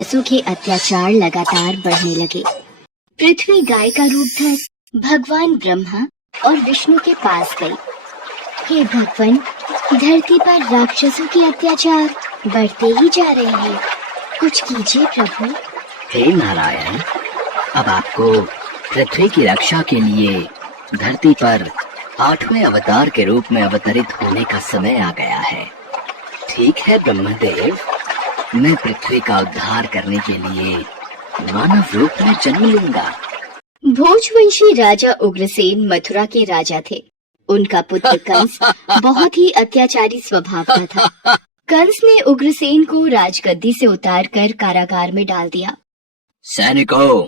राक्षसों के अत्याचार लगातार बढ़ने लगे। पृथ्वी गाय का रूप धर भगवान ब्रह्मा और विष्णु के पास गई। हे भगवान, धरती पर राक्षसों के अत्याचार बढ़ते ही जा रहे हैं, कुछ कीजिए प्रभु। हे नारायण, अब आपको पृथ्वी की रक्षा के लिए धरती पर 8वें अवतार के रूप में अवतरित होने का समय आ गया है। ठीक है ब्रह्मदेव, मैं पृथ्वी का उद्धार करने के लिए मानव रूप में जन्म लूंगा। भोजवंशी राजा उग्रसेन मथुरा के राजा थे। उनका पुत्र कंस बहुत ही अत्याचारी स्वभाव का था। कंस ने उग्रसेन को राजगद्दी से उतारकर कारागार में डाल दिया। सैनिकों,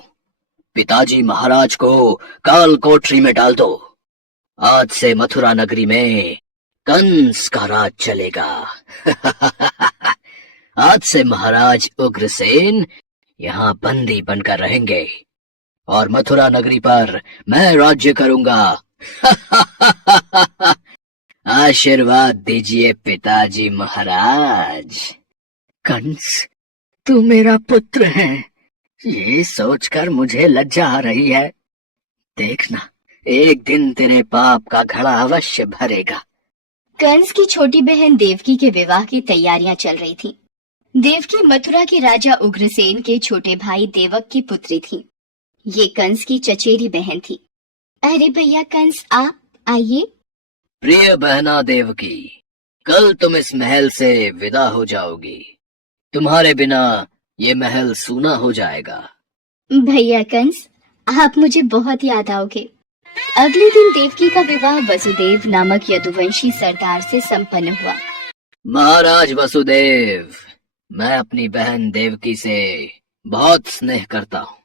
पिताजी महाराज को काल कोठरी में डाल दो। आज से मथुरा नगरी में कंस का राज चलेगा। आज से महाराज उग्रसेन यहाँ बंदी बनकर रहेंगे और मथुरा नगरी पर मैं राज्य करूंगा। आशीर्वाद दीजिए पिताजी महाराज। कंस, तू मेरा पुत्र है, ये सोचकर मुझे लज्जा आ रही है। देखना, एक दिन तेरे पाप का घड़ा अवश्य भरेगा। कंस की छोटी बहन देवकी के विवाह की तैयारियां चल रही थी। देवकी मथुरा के राजा उग्रसेन के छोटे भाई देवक की पुत्री थी। ये कंस की चचेरी बहन थी। अरे भैया कंस, आप आइए। प्रिय बहना देवकी, कल तुम इस महल से विदा हो जाओगी। तुम्हारे बिना ये महल सूना हो जाएगा। भैया कंस, आप मुझे बहुत याद आओगे। अगले दिन देवकी का विवाह वसुदेव नामक यदुवंशी सरदार से संपन्न हुआ। महाराज वसुदेव, मैं अपनी बहन देवकी से बहुत स्नेह करता हूँ,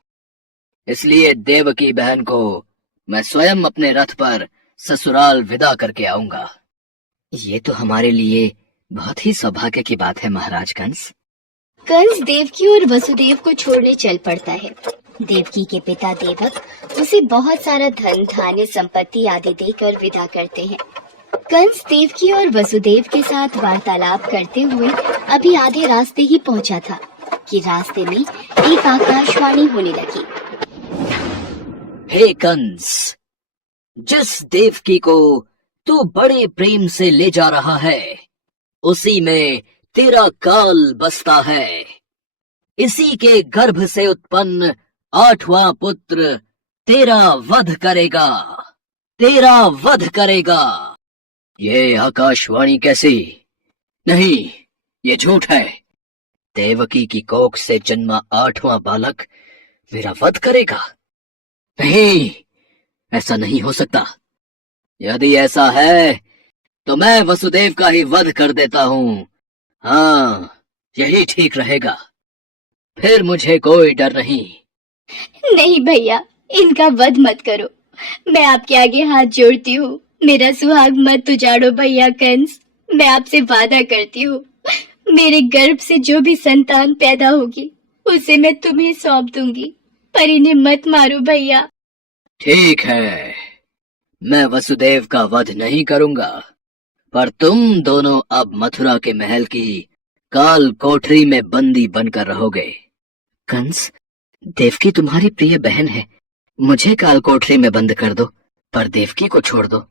इसलिए देवकी बहन को मैं स्वयं अपने रथ पर ससुराल विदा करके आऊंगा। ये तो हमारे लिए बहुत ही सौभाग्य की बात है महाराज कंस। कंस देवकी और वसुदेव को छोड़ने चल पड़ता है। देवकी के पिता देवक उसे बहुत सारा धन धान्य संपत्ति आदि देकर विदा करते हैं। कंस देवकी और वसुदेव के साथ वार्तालाप करते हुए अभी आधे रास्ते ही पहुंचा था कि रास्ते में एक आकाशवाणी होने लगी। हे कंस, जिस देवकी को तू बड़े प्रेम से ले जा रहा है, उसी में तेरा काल बसता है। इसी के गर्भ से उत्पन्न 8वां पुत्र तेरा वध करेगा, तेरा वध करेगा। ये आकाशवाणी कैसी? नहीं, ये झूठ है। देवकी की कोख से जन्मा 8वां बालक मेरा वध करेगा? नहीं, ऐसा नहीं हो सकता। यदि ऐसा है तो मैं वसुदेव का ही वध कर देता हूँ। हाँ, यही ठीक रहेगा। फिर मुझे कोई डर नहीं। नहीं भैया, इनका वध मत करो। मैं आपके आगे हाथ जोड़ती हूँ। मेरा सुहाग मत उजाड़ो भैया कंस। मैं आपसे वादा करती हूँ, मेरे गर्भ से जो भी संतान पैदा होगी उसे मैं तुम्हें सौंप दूंगी, पर इन्हें मत मारो भैया। ठीक है, मैं वसुदेव का वध नहीं करूंगा, पर तुम दोनों अब मथुरा के महल की काल कोठरी में बंदी बनकर रहोगे। कंस, देवकी तुम्हारी प्रिय बहन है, मुझे काल कोठरी में बंद कर दो, पर देवकी को छोड़ दो।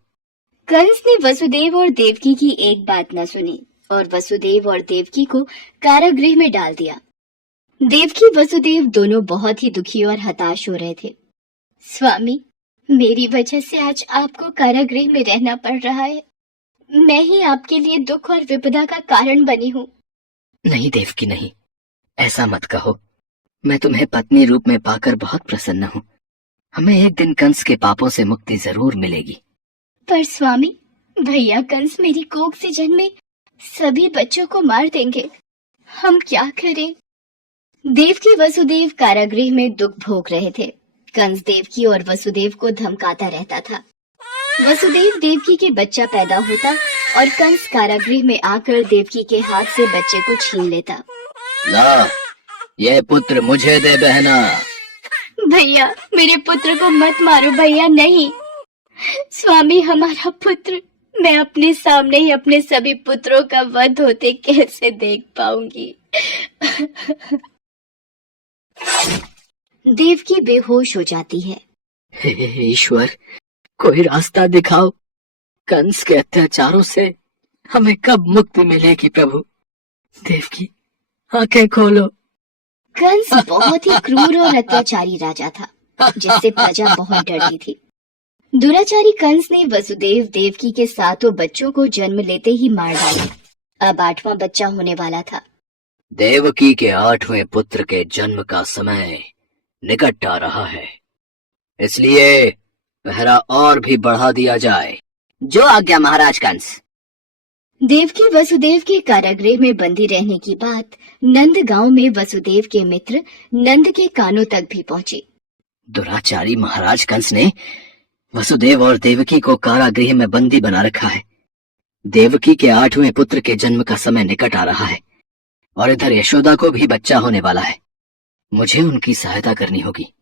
कंस ने वसुदेव और देवकी की एक बात न सुनी और वसुदेव और देवकी को कारागृह में डाल दिया। देवकी वसुदेव दोनों बहुत ही दुखी और हताश हो रहे थे। स्वामी, मेरी वजह से आज आपको कारागृह में रहना पड़ रहा है। मैं ही आपके लिए दुख और विपदा का कारण बनी हूँ। नहीं देवकी, नहीं, ऐसा मत कहो। मैं तुम्हें पत्नी रूप में पाकर बहुत प्रसन्न हूँ। हमें एक दिन कंस के पापों से मुक्ति जरूर मिलेगी। पर स्वामी, भैया कंस मेरी कोख से जन्मे सभी बच्चों को मार देंगे। हम क्या करें? देवकी वसुदेव कारागृह में दुख भोग रहे थे। कंस देवकी और वसुदेव को धमकाता रहता था। वसुदेव देवकी के बच्चा पैदा होता और कंस कारागृह में आकर देवकी के हाथ से बच्चे को छीन लेता। ला, ये पुत्र मुझे दे बहना। भैया, मेरे पुत्र को मत मारो भैया। नहीं स्वामी, हमारा पुत्र, मैं अपने सामने ही अपने सभी पुत्रों का वध होते कैसे देख पाऊंगी? देवकी बेहोश हो जाती है। हे ईश्वर, कोई रास्ता दिखाओ। कंस के अत्याचारों से हमें कब मुक्ति मिलेगी प्रभु। देवकी, आंखें खोलो। कंस बहुत ही क्रूर और अत्याचारी राजा था, जिससे प्रजा बहुत डरती थी। दुराचारी कंस ने वसुदेव देवकी के 7 बच्चों को जन्म लेते ही मार डाला। अब 8वां बच्चा होने वाला था। देवकी के 8वें पुत्र के जन्म का समय निकट आ रहा है, इसलिए पहरा और भी बढ़ा दिया जाए। जो आज्ञा महाराज कंस। देवकी वसुदेव के कारागृह में बंदी रहने की बात नंद गांव में वसुदेव के मित्र नंद के कानों तक भी पहुंची। दुराचारी महाराज कंस ने वसुदेव और देवकी को कारागृह में बंदी बना रखा है। देवकी के 8वें पुत्र के जन्म का समय निकट आ रहा है और इधर यशोदा को भी बच्चा होने वाला है। मुझे उनकी सहायता करनी होगी।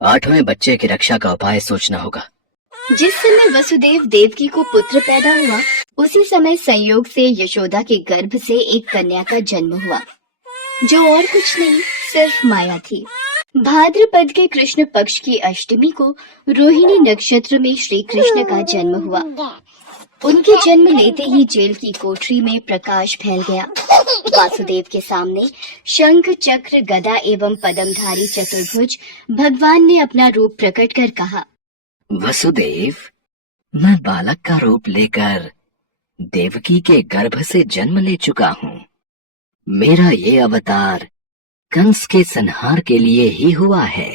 8वें बच्चे की रक्षा का उपाय सोचना होगा। जिस समय वसुदेव देवकी को पुत्र पैदा हुआ, उसी समय संयोग से यशोदा के गर्भ से एक कन्या का जन्म हुआ, जो और कुछ नहीं सिर्फ माया थी। भाद्रपद के कृष्ण पक्ष की अष्टमी को रोहिणी नक्षत्र में श्री कृष्ण का जन्म हुआ। उनके जन्म लेते ही जेल की कोठरी में प्रकाश फैल गया। वासुदेव के सामने शंख चक्र गदा एवं पद्मधारी चतुर्भुज भगवान ने अपना रूप प्रकट कर कहा, वसुदेव, मैं बालक का रूप लेकर देवकी के गर्भ से जन्म ले चुका हूँ। मेरा ये अवतार कंस के संहार के लिए ही हुआ है।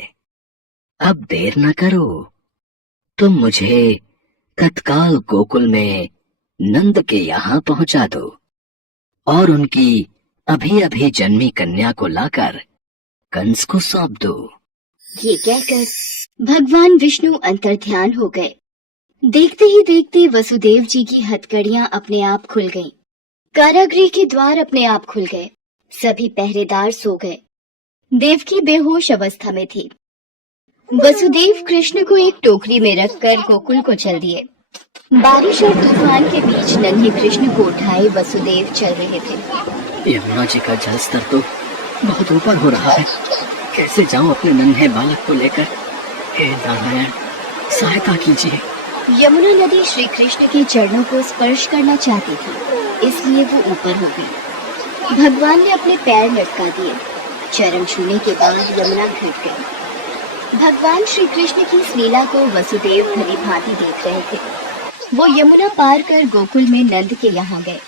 अब देर न करो, तुम मुझे तत्काल गोकुल में नंद के यहाँ पहुंचा दो और उनकी अभी अभी जन्मी कन्या को लाकर कंस को सौंप दो। ये कहकर भगवान विष्णु अंतर्ध्यान हो गए। देखते ही देखते वसुदेव जी की हथकड़ियां अपने आप खुल गईं। कारागृह के द्वार अपने आप खुल गए। सभी पहरेदार सो गए। देवकी बेहोश अवस्था में थी। वसुदेव कृष्ण को एक टोकरी में रखकर गोकुल को चल दिए। बारिश और तूफान के बीच नन्हे कृष्ण को उठाए वसुदेव चल रहे थे। यमुना जी का जलस्तर तो बहुत ऊपर हो रहा है। कैसे जाऊं अपने नन्हे बालक को लेकर? हे नारायण, सहायता कीजिए। यमुना नदी श्री कृष्ण के चरणों को स्पर्श करना चाहती थी, इसलिए वो ऊपर हो गई। भगवान ने अपने पैर लटका दिए। चरण छूने के बाद यमुना घट गई। भगवान श्री कृष्ण की इस लीला को वसुदेव भली भांति देख रहे थे। वो यमुना पार कर गोकुल में नंद के यहाँ गए।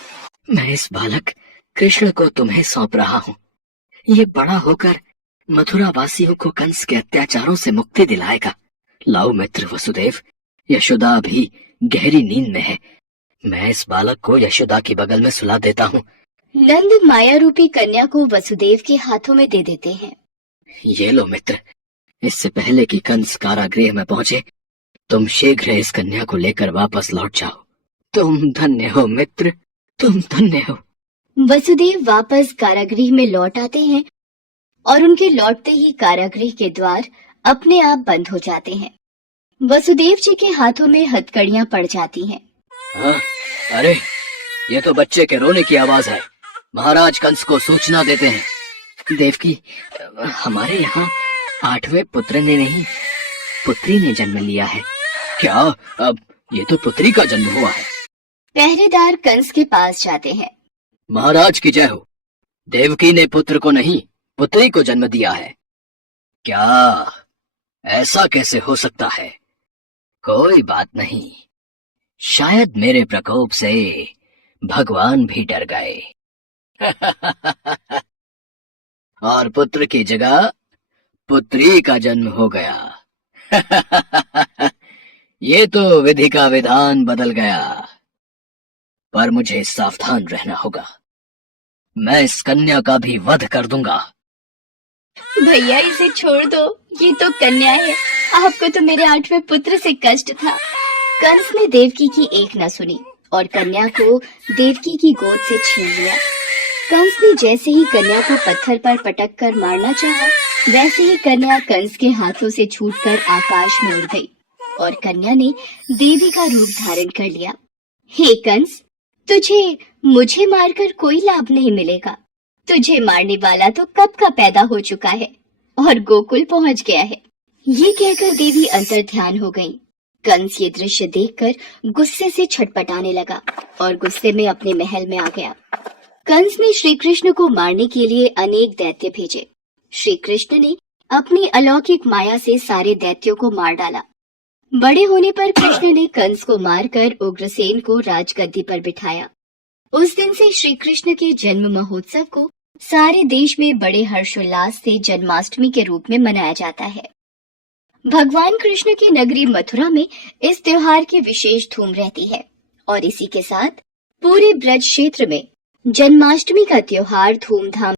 मैं इस बालक कृष्ण को तुम्हें सौंप रहा हूँ। ये बड़ा होकर मथुरा वासियों को कंस के अत्याचारों से मुक्ति दिलाएगा। लाओ मित्र वसुदेव, यशोदा अभी गहरी नींद में है। मैं इस बालक को यशोदा की बगल में सुला देता हूँ। नंद माया रूपी कन्या को वसुदेव के हाथों में दे देते हैं। ये लो मित्र, इससे पहले कि कंस कारागृह में पहुंचे, तुम शीघ्र इस कन्या को लेकर वापस लौट जाओ। तुम धन्य हो मित्र, तुम धन्य हो। वसुदेव वापस कारागृह में लौट आते हैं और उनके लौटते ही कारागृह के द्वार अपने आप बंद हो जाते हैं। वसुदेव जी के हाथों में हथकड़ियां पड़ जाती हैं। हाँ, अरे ये तो बच्चे के रोने की आवाज है। महाराज कंस को सूचना देते हैं। देवकी, हमारे यहाँ 8वें पुत्र ने नहीं, पुत्री ने जन्म लिया है। क्या? अब ये तो पुत्री का जन्म हुआ है। पहरेदार कंस के पास जाते हैं। महाराज की जय हो। देवकी ने पुत्र को नहीं, पुत्री को जन्म दिया है। क्या? ऐसा कैसे हो सकता है? कोई बात नहीं, शायद मेरे प्रकोप से भगवान भी डर गए और पुत्र की जगह पुत्री का जन्म हो गया ये तो विधि का विधान बदल गया, पर मुझे सावधान रहना होगा। मैं इस कन्या का भी वध कर दूंगा। भैया इसे छोड़ दो, ये तो कन्या है। आपको तो मेरे 8वें पुत्र से कष्ट था। कंस ने देवकी की एक न सुनी और कन्या को देवकी की गोद से छीन लिया। कंस ने जैसे ही कन्या को पत्थर पर पटक कर मारना चाहा, वैसे ही कन्या कंस के हाथों से छूटकर आकाश में उड़ गई और कन्या ने देवी का रूप धारण कर लिया। हे कंस, तुझे मुझे मारकर कोई लाभ नहीं मिलेगा। तुझे मारने वाला तो कब का पैदा हो चुका है। और गोकुल पहुंच गया है। ये कहकर देवी अंतर्ध्यान हो गई। कंस ये दृश्य देखकर गुस्से से छटपटाने लगा और गुस्से में अपने महल में आ गया। कंस ने श्री कृष्ण को मारने के लिए अनेक दैत्य भेजे। श्री कृष्ण ने अपनी अलौकिक माया से सारे दैत्यों को मार डाला। बड़े होने पर कृष्ण ने कंस को मारकर उग्रसेन को राजगद्दी पर बिठाया। उस दिन से श्री कृष्ण के जन्म महोत्सव को सारे देश में बड़े हर्षोल्लास से जन्माष्टमी के रूप में मनाया जाता है। भगवान कृष्ण की नगरी मथुरा में इस त्योहार की विशेष धूम रहती है और इसी के साथ पूरे ब्रज क्षेत्र में जन्माष्टमी का त्योहार धूमधाम